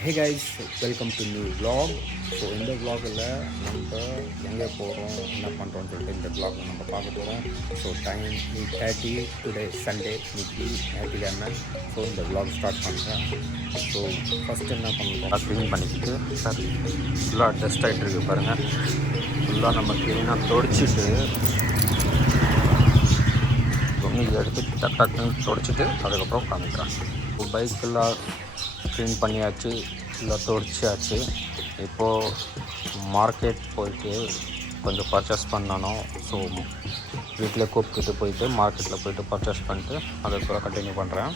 Hey guys, welcome to new vlog. So இந்த vlogல நம்ம எங்கே போகிறோம், என்ன பண்ணுறோன்னு சொல்லிட்டு இந்த vlogல நம்ம பார்க்க போகிறோம். ஸோ டைம் 8:30, டுடே சண்டே, இன்னைக்கு ஞாயிற்றுக்கிழமை. ஸோ இந்த vlog ஸ்டார்ட் பண்ணுறேன். ஸோ ஃபஸ்ட்டு என்ன பண்ணுறோம், க்ளீன் பண்ணிக்கிட்டு சார் ஃபுல்லாக டஸ்ட் ஆகிட்டு இருக்கு பாருங்கள். ஃபுல்லாக நம்ம க்ளீனாக தொடச்சிட்டு துணி எடுத்து டக்குன்னு தொடச்சிட்டு அதுக்கப்புறம் காமிக்கிறேன். பைக் ஃபுல்லாக க்ளீன் பண்ணியாச்சு, இல்லை தொடச்சியாச்சு. இப்போது மார்க்கெட் போயிட்டு கொஞ்சம் பர்ச்சேஸ் பண்ணணும். ஸோ வீட்டில் கூப்பிட்டு போயிட்டு மார்க்கெட்டில் போயிட்டு பர்ச்சேஸ் பண்ணிட்டு அதுக்கப்புறம் கண்டினியூ பண்ணுறேன்.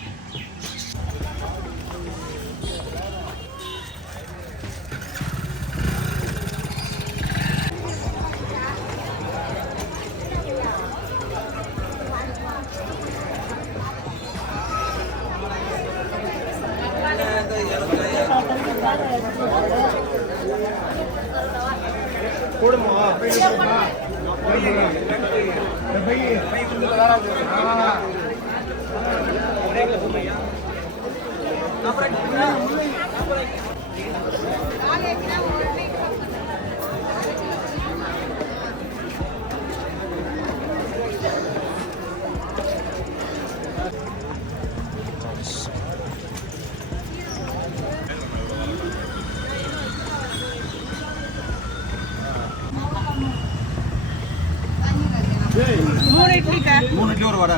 மூணு இட்லி ஒரு வடை.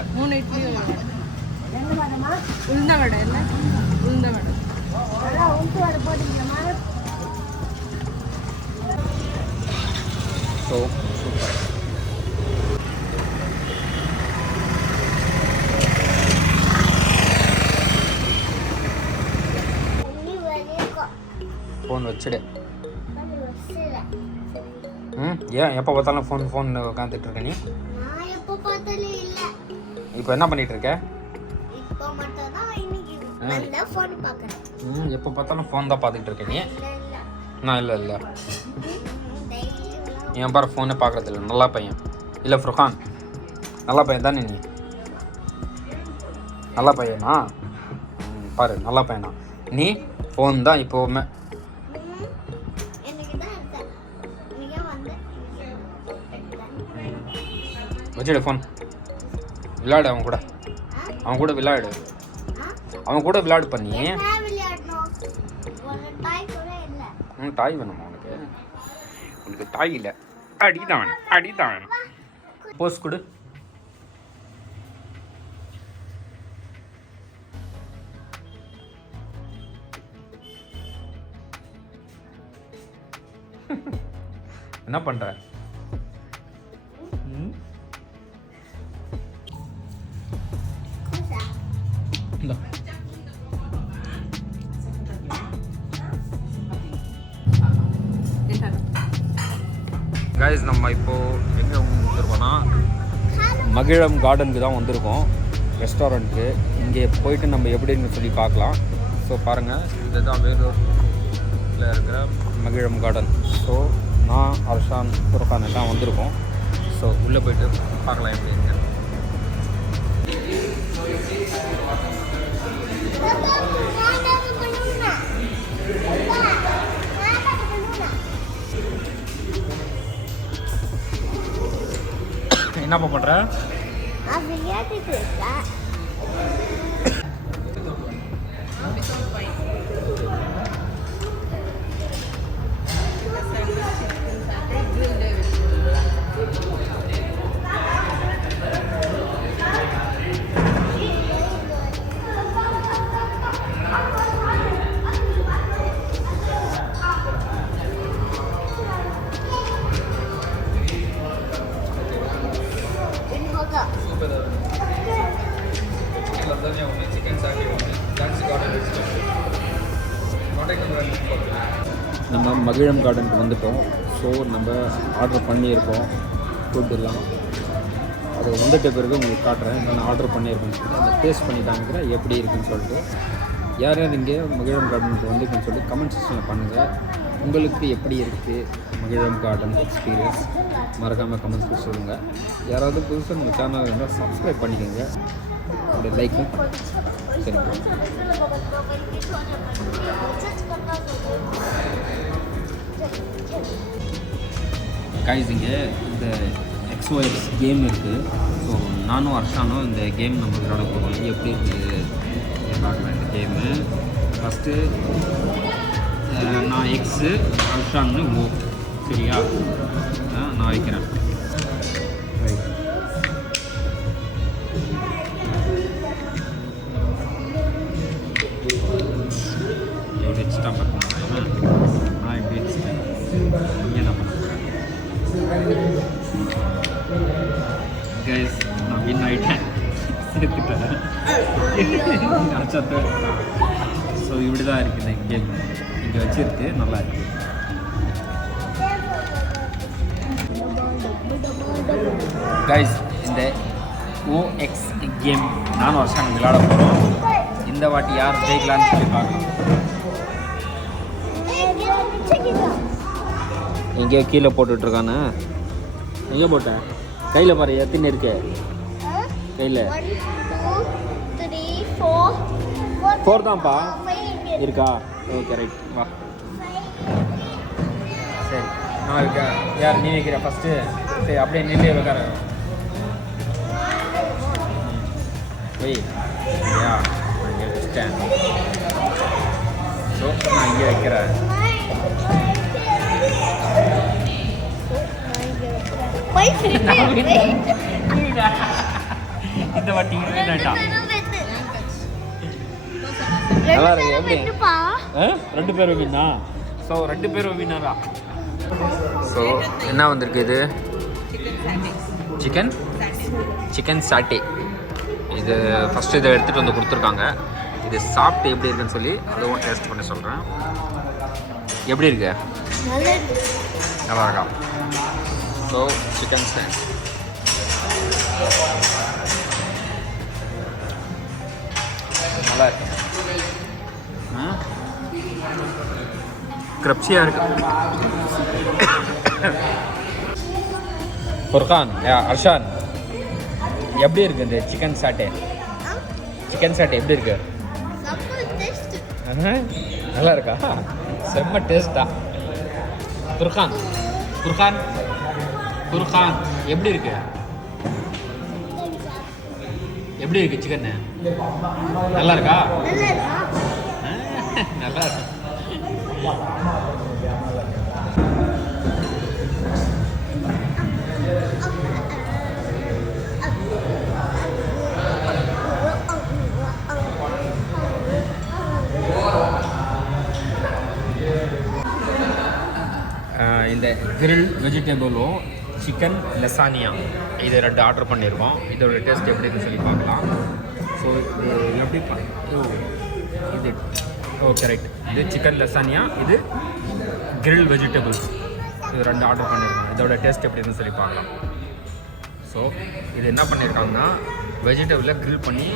உளுந்த வடை இல்லை, உளுந்த வடை. So super. ஃபோன் வச்சுடு. ஏன் எப்போ பார்த்தாலும் ஃபோன் உட்காந்துட்டு இருக்க நீ? இப்போ என்ன பண்ணிட்டு இருக்க? எப்போ பார்த்தாலும் ஃபோன் தான் பார்த்துட்டு இருக்க நீ? நான் இல்லை என் பாரு ஃபோனே பார்க்குறது இல்லை. நல்லா பையன் இல்லை ஃபுர்கான், நல்லா பையன் தானே நீ? நல்ல பையனா? பாரு நல்ல பையனா நீ? ஃபோன் தான் இப்போவுமே. வச்சுடு ஃபோன், விளையாடு அவன் கூட விளையாடு. அவன் கூட விளையாடு பண்ணி. டாய் வேணுமா உனக்கு? டாய் இல்லை, அடிதான் போஸ் கொடு. என்ன பண்ற? கைஸ், நம்ம இப்போது எங்கே வந்துருக்கோன்னா மகிழம் கார்டனுக்கு தான் வந்திருக்கோம், ரெஸ்டாரண்ட்டுக்கு. இங்கே போயிட்டு நம்ம எப்படின்னு சொல்லி பார்க்கலாம். ஸோ பாருங்கள், இதுதான் வேலூரில் இருக்கிற மகிழம் கார்டன். ஸோ நான் அர்ஷான் ஃபுர்கான் எல்லாம் வந்திருக்கோம். ஸோ உள்ளே போயிட்டு பார்க்கலாம் எப்படி இருக்கு. என்னப்பா பண்ணுற? நம்ம மகிழம் கார்டனுக்கு வந்துட்டோம். ஸோ நம்ம ஆர்டர் பண்ணியிருக்கோம் ஃபுட்டெல்லாம். அது வந்துட்ட பிறகு உங்களுக்கு காட்டுறேன் நான் ஆர்டர் பண்ணியிருக்கேன்னு சொல்லிட்டு அதை டேஸ்ட் பண்ணி காமிக்கிறேன் எப்படி இருக்குன்னு சொல்லிட்டு. யார் யார் இங்கே மகிழம் கார்டனுக்கு வந்துருக்குன்னு சொல்லி கமெண்ட் செக்ஷனில் பண்ணுங்கள். உங்களுக்கு எப்படி இருக்குது மகிழம் கார்டன் எக்ஸ்பீரியன்ஸ்? மறக்காமல் கமெண்ட்ஸ் சொல்லுங்கள். யாராவது புதுசாக நம்ம சேனல் இருந்தால் சப்ஸ்கிரைப் பண்ணிக்கோங்க. அப்படியே லைக்கும் சரி. கைஸ் இங்கே இந்த எக்ஸ்ஒஎக்ஸ் கேம் இருக்குது. ஸோ நானும் ஹர்ஷானும் இந்த கேம் நம்ம விளையாட போகிறோம். எப்படி இருக்குது பார்க்கலாம் இந்த கேமு. ஃபஸ்ட்டு நான் எக்ஸு, ஹர்ஷான்னு ஓ. சரியா? நான் வைக்கிறேன். ரைட். எப்படி வச்சுட்டா பார்க்கணும். நான் எப்படி வச்சுட்டேன். இங்கே என்ன பண்ண போகிறேன். கைஸ் நான் வின் ஆகிட்டேன். சேர்த்துட்டேன். ஸோ இப்படி தான் இருக்குது இந்த கேம். இங்கே வச்சுருக்கு நல்லா இருக்குது. கைஸ் இந்த ஓஎக்ஸ் கேம் நானும் வருஷம் விளையாட போகிறோம். இந்த வாட்டி யார் ஜெயிக்கலான்னு சொல்லி பார்க்கலாம். எங்கேயோ கீழே போட்டுட்ருக்கானே. எங்கே போட்டேன்? கையில் பாரு எத்தனை இருக்கு கையில். 4 தான்ப்பா இருக்கா? ஓகே ரைட் வா. சரி நான் வைக்கிறேன். யார் நீ வைக்கிற ஃபஸ்ட்டு? சரி அப்படியே நில்லே வைக்கிற. போய் யா நான் இங்கே வச்சுட்டேன். ஸோ நான் இங்கே வைக்கிறேன். இந்த வாட்டி வேண்டாம். நல்லா இருக்கு. எப்படி 2 பேரும் வின்னா? ஸோ 2 பேரும் வின்னரா? ஸோ என்ன வந்திருக்கு இது? சிக்கன் சாட்டே. இது ஃபஸ்ட்டு இதை எடுத்துகிட்டு வந்து கொடுத்துருக்காங்க. இது சாப்பிட்டு எப்படி இருக்குன்னு சொல்லி அதுவும் டேஸ்ட் பண்ணி சொல்கிறேன். எப்படி இருக்கு? நல்லா இருக்கா? ஸோ சிக்கன் ஸ்நாக்ஸ் நல்லா இருக்கு. கிரப்சியாக இருக்கு. ஃபுர்கான் அர்ஷான் எப்படி இருக்கு இந்த சிக்கன் சாட்டே? எப்படி இருக்கு? நல்லா இருக்கா? செம்ம டேஸ்டா. ஃபுர்கான் எப்படி இருக்கு? சிக்கன் நல்லா இருக்கா? நல்லா இருக்கு. இந்த கிரில் வெஜிடபிளும் சிக்கன் லெசானியா இது 2 ஆர்டர் பண்ணியிருக்கோம். இதோட டேஸ்ட் எப்படின்னு சொல்லி பார்க்கலாம். ஸோ இது எப்படி இது ஓகே ரைட். இது சிக்கன் லெசானியா, இது கிரில் வெஜிடபிள்ஸ். இது 2 ஆர்டர் பண்ணியிருக்கோம். இதோட டேஸ்ட் எப்படின்னு சொல்லி பார்க்கலாம். ஸோ இது என்ன பண்ணியிருக்காங்கன்னா வெஜிடபிளை கிரில் பண்ணி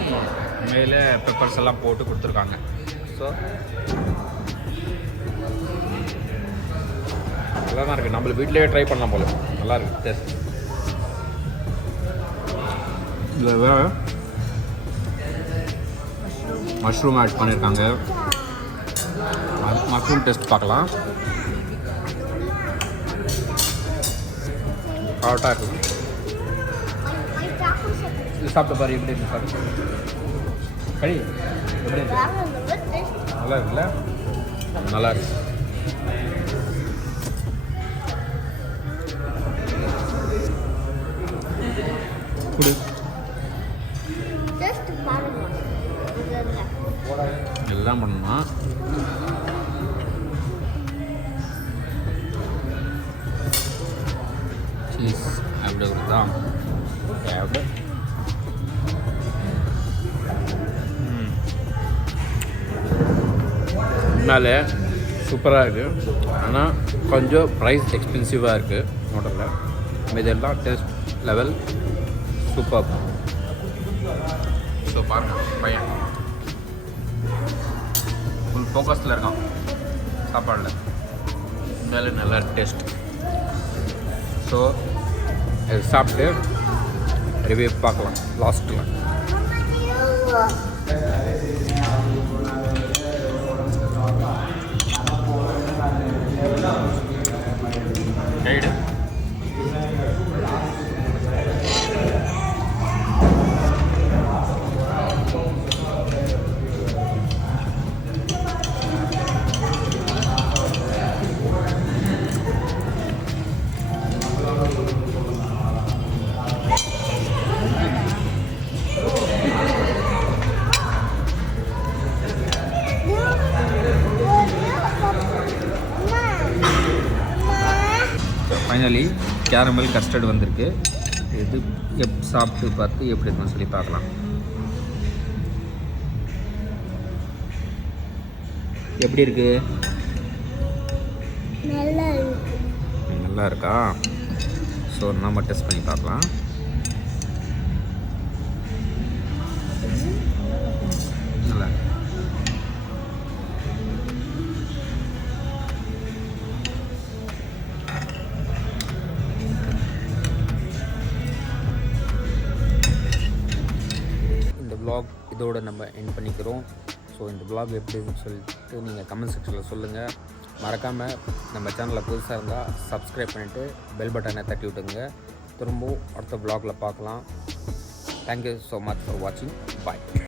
மேலே பெப்பர்ஸ் எல்லாம் போட்டு கொடுத்துருக்காங்க. ஸோ நல்லா தான் இருக்குது. நம்மள வீட்டிலேயே ட்ரை பண்ணலாம் போல. நல்லா இருக்குது டேஸ்ட். இதில் வேறு மஷ்ரூம் ஆட் பண்ணியிருக்காங்க. மஷ்ரூம் டேஸ்ட் பார்க்கலாம். கரெக்டாக இருக்குது. இது சாப்பிட்டு பாரு எப்படி இருக்கு. சாப்பிட்டு கறி எப்படி இருக்கு? நல்லா இருக்குல்ல? நல்லா இருக்கு. குடு. எல்லாம் பண்ணணுமா? சீஸ் அப்படி இருக்குதா? அப்படி மேலே சூப்பராக இருக்குது. ஆனால் கொஞ்சம் ப்ரைஸ் எக்ஸ்பென்சிவாக இருக்குது ஹோட்டலில். இதெல்லாம் டேஸ்ட் லெவல் சூப்பர். ஸோ பாருங்கள் பையன் ஃபுல் ஃபோக்கஸில் இருக்கான் சாப்பாடில். மேலே நல்லா டேஸ்ட். ஸோ இது சாப்பிட்டு ரிவ்யூ பார்க்கலாம் லாஸ்ட்டில். கைடு ஃபைனலி கேரமல் கஸ்டர்ட் வந்திருக்கு. இது சாப்பிட்டு பார்த்து எப்படி இருக்குன்னு சொல்லி பார்க்கலாம். எப்படி இருக்கு? நல்லா இருக்கா? ஸோ நம்ம டெஸ்ட் பண்ணி பார்க்கலாம். நல்லா இந்த vlog இதோட நம்ம எண்ட் பண்ணிக்கிறோம். ஸோ இந்த vlog எப்படின்னு சொல்லிட்டு நீங்கள் கமெண்ட் செக்ஷனில் சொல்லுங்கள். மறக்காமல் நம்ம சேனலில் புதுசாக இருந்தால் சப்ஸ்கிரைப் பண்ணிவிட்டு பெல் பட்டனை தட்டி விட்டுங்க. திரும்பவும் அடுத்த vlogல பார்க்கலாம். தேங்க்யூ ஸோ மச் ஃபார் வாட்சிங். பாய்.